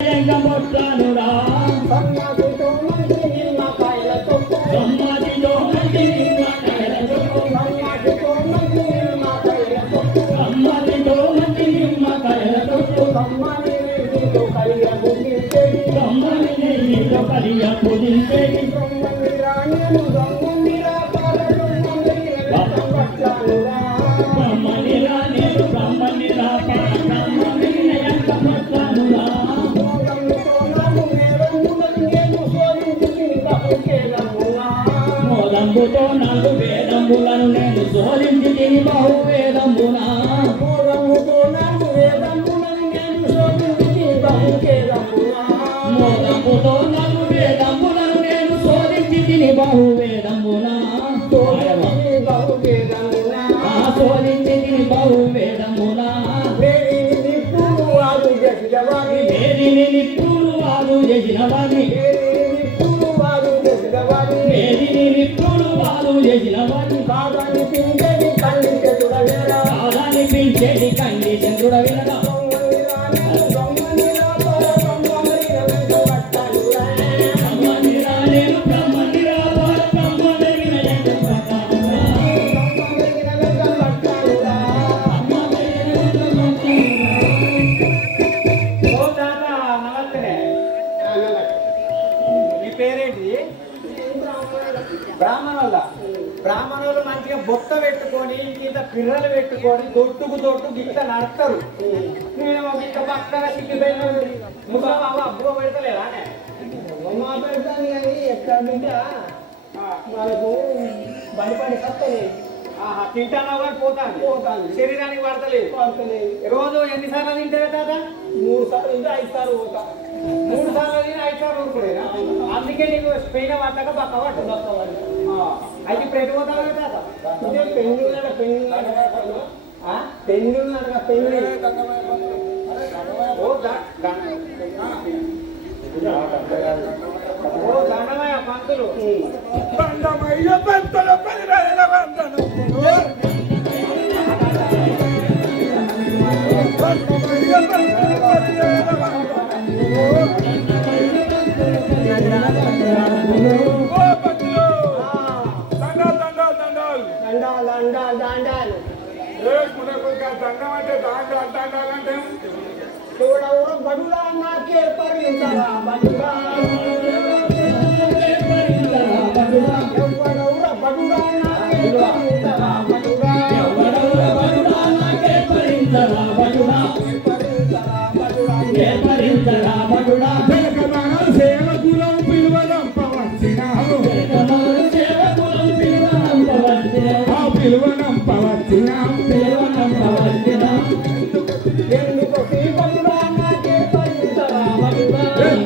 ఎంగమొట్లానురా సమ్మతితో మోదంబుతో నాలుగు వేదములను నేను శోధించి తిని బహువేదమునా మోగముతో నాకు వేదములను నేను శోధించి బహుకేలమునా మోదంబుతో నాలుగు వేదములను నేను శోధించి తిని బహువేదమునా ఆ శోధించి తిని బహువేదమునా వేడిని నిప్పులు వారు జగవారి వేదిని నిప్పులు వారు చేసిన వారు వేదిని వారు చేసిన వాణి కాదని తింటే బ్రాహ్మణులు మంచిగా బొత్త పెట్టుకొని ఇంత పిర్రలు పెట్టుకొని దొట్టుకు దొట్టు గిట్ట నడతారు నేను ఇంత పక్కన సిగ్గిపోయిన ముసలం అవ్వ అబ్బుగా పెడతలేదా పెడతాను కానీ ఎక్కడ బిడ్డ? మనకు బడిపడి సత్తలేదు. తింటానా కూడా పోతాను పోతాను. శరీరానికి పడతలేదు. పడతలేదు. రోజు ఎన్నిసార్లు తింటారు తాత? మూడు సార్లు ఇంకా ఐదు సార్లు పోతా. మూడు సార్లు తిని ఐదు సార్లు ఊరుకునేనా అందుకే నీకు పెయిన పడ్డాక పక్క పట్టు అయితే ఇప్పుడు ఎటు పోతావు ఓ ద- ద- ఓ దండమయ్య పంతులు. బండమయ్య పెంతల పదివేల వందనములు. బండమయ్య దండం అంటే దాంట్లో దండాలు అంటే చూడవు బడులా నాకే పరిగించరా బడులా.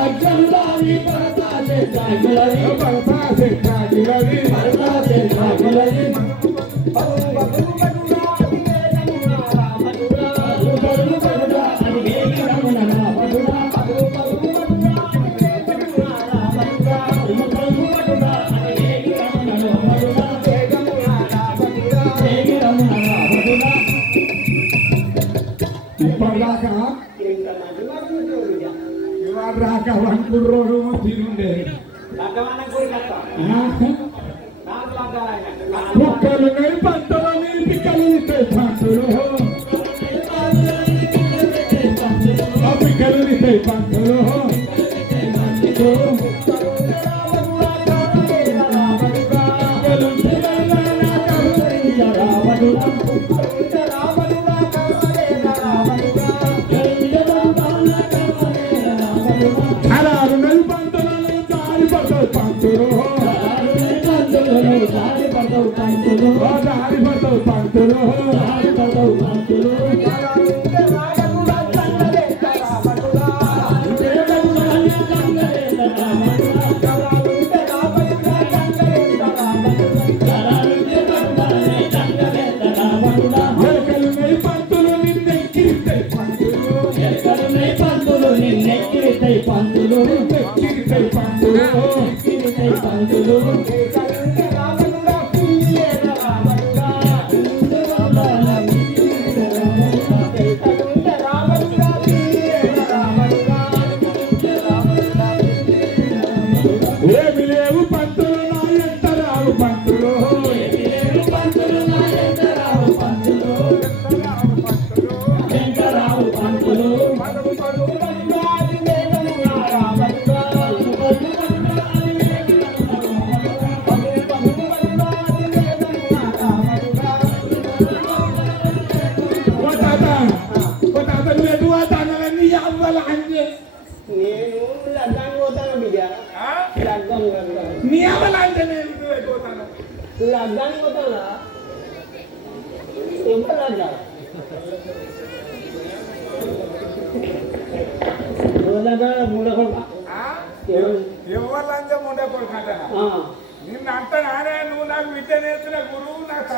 రామాలక్ష్మణులాని బుర్రోడు తీరుండే మొక్కలు పంటలు దారి పంతులు దారి పంతులు దారి పంతులు పంతులు పంతులు పంతులు మూడో కొడుక ఎవరంటే ముందే కొడుకుంటాను ఆ, నిన్న అంత నానే నువ్వు నాకు విద్య నేర్చిన గురువు నాకు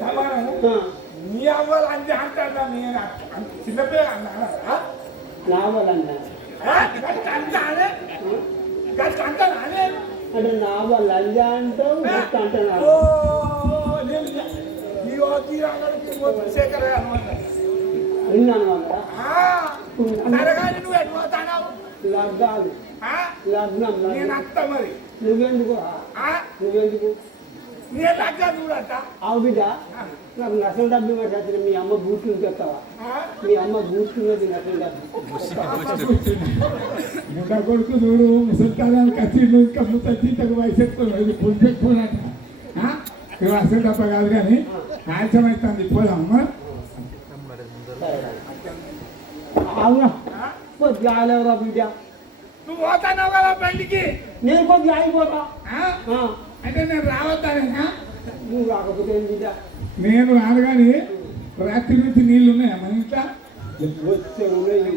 సమానము. ఆ. నీ అవ్వాలి అంజే అంటాడా నేను అంత చిన్నపిల్ల అన్నానా నా వాళ్ళన్న అంత అనే అంత నానే. అంటే నా వాళ్ళ లంజ అంటావు అంటున్నావు విన్నాను అన్నమాట సరగాని నువ్వు ఎటు పోతాడావు లగ్గాలు. లగ్నం నేను. అత్త మరి. నువ్వెందుకు? ఆ? నువ్వెందుకు? నేను లగ్గా చూడట ఆవు బిడ్డ? నాకు నష్టం డబ్బు పెట్టాల్సిన మీ అమ్మ బూట్లు చెప్తావా ఆ? మీ అమ్మ బూట్లున్నది నష్టం డబ్బు కొడుకు చూడు ముసలితనానికి వచ్చి ఇంకా ముద్ద తీతకు వయసు ఎక్కువ నువ్వు అసలు తప్ప కాదు కానీ ఆలస్యం అవుతుంది. పోదామా అవునా. కొద్దిగా ఆగలేవురా బిడ్డ నువ్వు పోతానావు కదా పెళ్ళికి నేను కొద్దిగా ఆగిపోతా అంటే నేను రావద్దానేనా? నువ్వు రాకపోతే బిడ్డ నేను రాను కానీ రాత్రి నుంచి నీళ్ళు ఉన్నాయా మన ఇంట్లో? వచ్చే ఉన్నాయి?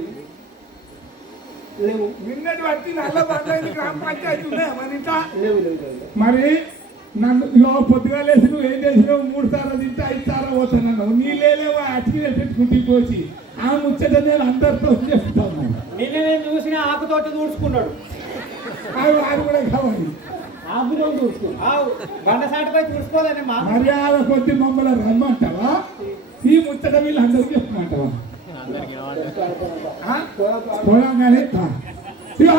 లేవు. నిన్నటి వచ్చి నల్ల పంచాయతీ గ్రామ పంచాయతీ ఉన్నాయా మన ఇంట్లో? లేవు లేవు లేవు మరి నన్ను ఇలా పొద్దుగా లేచి నువ్వు ఏం చేసినావు? మూడు సార్లు తింటే ఐదు సార్లు పోతానన్నావు నీళ్ళేలేవో అతికినే పెట్టుకుంటే పోసి ఆ ముచ్చట నేను అందరితో చెప్తాను. నిన్న నేను చూసిన ఆకుతోటి దూడ్చుకున్నాడు అవి వారు కూడా కావాలి. ఆకుతో దూడ్చుకో ఆవు బండసాటిపై చూసుకోలేని మా. మర్యాద కొద్ది మమ్మల్ని రమ్మంటావా? ఈ ముచ్చట వీళ్ళు అందరికీ చెప్పమంటావా. ఇగో,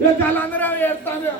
ఇగో చాలా అందరూ ఏడుతారు